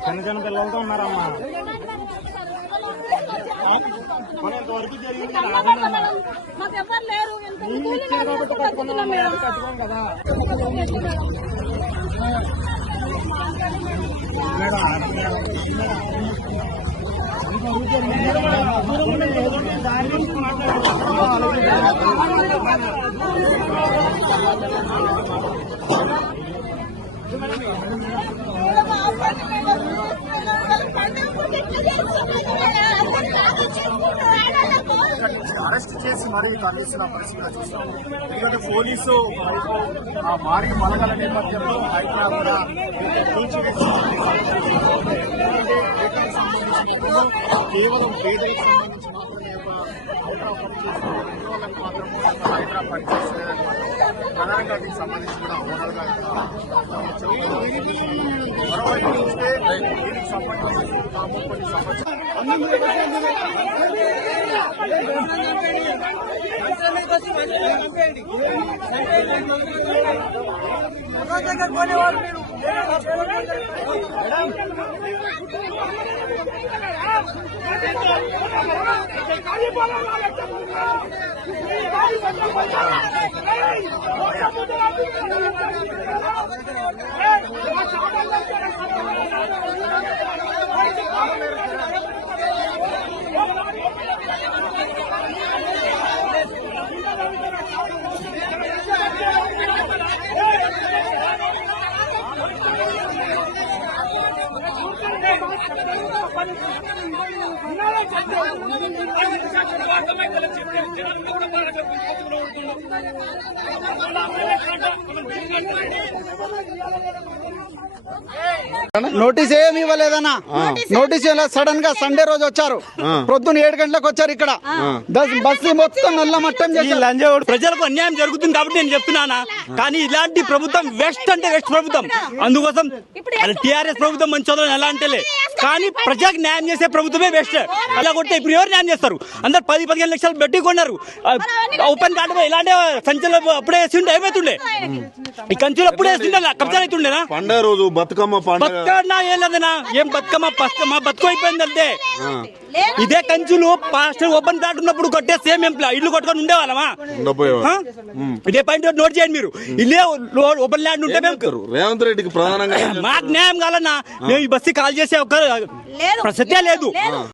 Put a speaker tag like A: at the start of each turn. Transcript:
A: చిన్న చిన్న పిల్లలతో ఉన్నారమ్మా. ఇంతవరకు జరిగింది కదా.
B: మాకు ఎవరు లేరు. ఎంత
A: నీళ్ళు
B: కూలి
A: ఇచ్చారు
B: నాలి
A: కాబట్టి
B: చేసుకుంటూ
A: కట్టుకున్నాం
B: బతుకుతున్నాం మేము.
A: కట్టుకోం కదా
C: అరెస్ట్ చేసి మరీ తరలిస్తున్న పరిస్థితిగా చూస్తాం ఎందుకంటే పోలీసు ఆ భారీ మలగల నేపథ్యంలో హైదరాబాద్ కూల్చివేసి కేవలం పేదలకు సంబంధించి మాత్రమే ఒక అవుట్ ఆఫ్ ఉద్యోగులకు మాత్రమే ఒక హైదరాబాద్ పర్చేస్ ప్రధానంగా దీనికి సంబంధించి కూడా ఓనర్గా మరోవైపు చూస్తే దీనికి సంబంధించి తాము కొన్ని సంవత్సరాలు I'm
D: నోటీస్ ఏమి ఇవ్వలేదన్నా. నోటీస్ సడన్గా సండే రోజు వచ్చారు. ప్రొద్దున ఏడు గంటలకు వచ్చారు ఇక్కడ. బస్ బస్సు మొత్తం నల్ల మట్టం
E: లంజోడు ప్రజలకు అన్యాయం జరుగుతుంది కాబట్టి నేను చెప్తున్నానా? కానీ ఇలాంటి ప్రభుత్వం వెస్ట్ అంటే వెస్ట్ ప్రభుత్వం. అందుకోసం టిఆర్ఎస్ ప్రభుత్వం మంచి చదువు ఎలా అంటేలే కానీ ప్రజలకు న్యాయం చేసే ప్రభుత్వమే వెస్ట్ అలా కొడితే ఇప్పుడు ఎవరు న్యాయం చేస్తారు? అందరు పది పదిహేను లక్షలు పెట్టి కొన్నారు. ఓపెన్ కార్డు ఇలాంటి సంచులు అప్పుడే వేస్తుండే ఏమైతుండే? ఈ కంచులు అప్పుడే వేస్తుండే కబ్జా అవుతుండేనా?
F: పండగ రోజు బతుకమ్మ పండగ.
E: బతుకన్నా ఏం లేదన్నా ఏం బతుకమ్మ? బతుకమ్మ బతుకు అయిపోయింది అంతే ఇదే కంచులు పాస్టర్ ఓపెన్ ప్లాట్ ఉన్నప్పుడు కొట్టే సేమ్ ఏం ప్లా- ఇల్లు కొట్టుకొని ఉండేవాళ్ళమా? ఇదే పాయింట్ నోట్ చేయండి మీరు. ఇల్లే ఓపెన్ ల్యాండ్ ఉంటే మేము
F: రేవంత్ రెడ్డికి ప్రధానంగా
E: మాకు న్యాయం కాలన్నా మేము ఈ బస్సు కాల్ చేసే ఒక ప్రసక్తే లేదు.